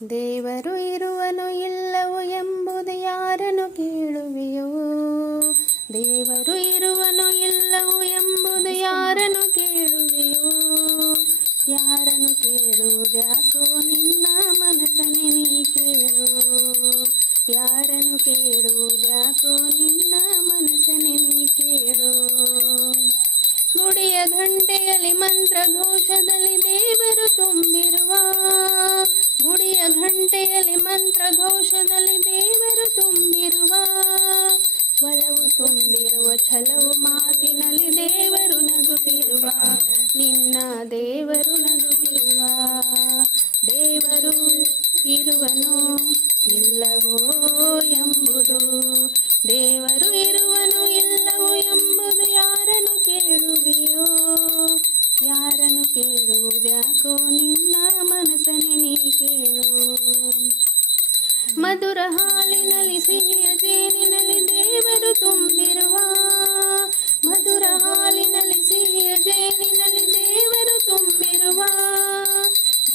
ದೇವರು ಇರುವನು ಇಲ್ಲವೋ ಎಂಬುದು ಯಾರನ್ನು ಕೇಳುವೆಯೋ? ದೇವರು ಇರುವನು ಇಲ್ಲವೋ ಎಂಬುದು ಯಾರನ್ನು ಕೇಳುವೆಯೋ? ಯಾರನ್ನು ಕೇಳುವುದ್ಯಾಕೋ ನಿನ್ನ ಮನಸ್ಸನ್ನೇ ನೀ ಕೇಳು. ಯಾರನ್ನು ಕೇಳುವುದ್ಯಾಕೋ ನಿನ್ನ ಮನಸ್ಸನ್ನೇ ನೀ ಕೇಳು. ಗುಡಿಯ ಘಂಟೆಯಲ್ಲಿ ಮಂತ್ರ ಘೋಷದಲ್ಲಿ ದೇವರು ತುಂಬಿರುವ, ಗುಡಿಯ ಘಂಟೆಯಲ್ಲಿ ಮಂತ್ರ ಘೋಷದಲ್ಲಿ ದೇವರು ತುಂಬಿರುವ, ಒಲವು ತುಂಬಿರುವ ಛಲವು ಮಾತಿನಲ್ಲಿ ದೇವರು ನಗುತ್ತಿರುವ, ನಿನ್ನ ದೇವರು ನಗುತ್ತಿರುವ. ದೇವರು ಇರುವನು ಇಲ್ಲವೋ ಎಂಬುದು, ದೇವರು ಇರುವನು ಇಲ್ಲವೋ ಎಂಬುದು ಯಾರನ್ನು ಕೇಳುವೆಯೋ? ಯಾರನ್ನು ಕೇಳುವುದ್ಯಾಕೋ ನಿನ್ನ ಮನಸ್ಸನ್ನೇ ನೀ ಕೇಳು. ಮಧುರ ಹಾಲಿನಲ್ಲಿ ಸಿಹಿಯ ಜೇನಿನಲ್ಲಿ ದೇವರು ತುಂಬಿರುವ, ಮಧುರ ಹಾಲಿನಲ್ಲಿ ಸಿಹಿಯ ಜೇನಿನಲ್ಲಿ ದೇವರು ತುಂಬಿರುವ,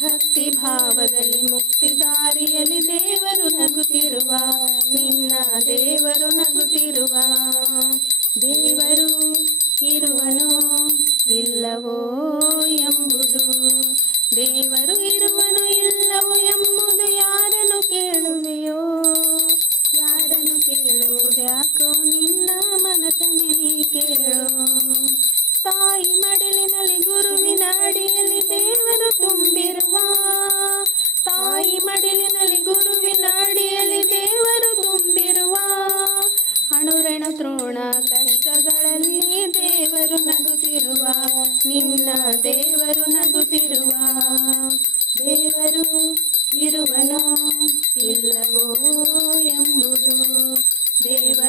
ಭಕ್ತಿ ಭಾವದಲ್ಲಿ ಮುಕ್ತಿ ದಾರಿಯಲ್ಲಿ ದೇವರು ನಗುತ್ತಿರುವ, ನಿನ್ನ ದೇವರು ನಗುತ್ತಿರುವ. ದೇವರು ಇರುವನು ಇಲ್ಲವೋ ಎಂಬುದು, ದೇವರು ಇರುವನು ಇಲ್ಲವೋ ಎಂಬುದು ಯಾರನ್ನು ಕೇಳುವೆಯೋ? ಯಾರನ್ನು ಕೇಳುವುದ್ಯಾಕೋ ನಿನ್ನ ಮನಸ್ಸನ್ನೇ ನೀ ಕೇಳು. ತಾಯಿ ಮಡಿಲಿನಲ್ಲಿ ಗುರುವಿನ ಅಡಿಯಲ್ಲಿ ದೇವರು ತುಂಬಿರುವ, ತಾಯಿ ಮಡಿಲಿನಲ್ಲಿ ಗುರುವಿನ ಅಡಿಯಲ್ಲಿ ದೇವರು ತುಂಬಿರುವ, ಅಣುರಣ ತ್ರೋಣ ಕಷ್ಟಗಳಲ್ಲಿ ದೇವರು ನಗುತ್ತಿರುವ, ನಿನ್ನ ದೇವರು ನಗುತ್ತಿರುವ. ದೇವರು ಇರುವನೋ ಇಲ್ಲವೋ ಎಂಬುದು, ದೇವ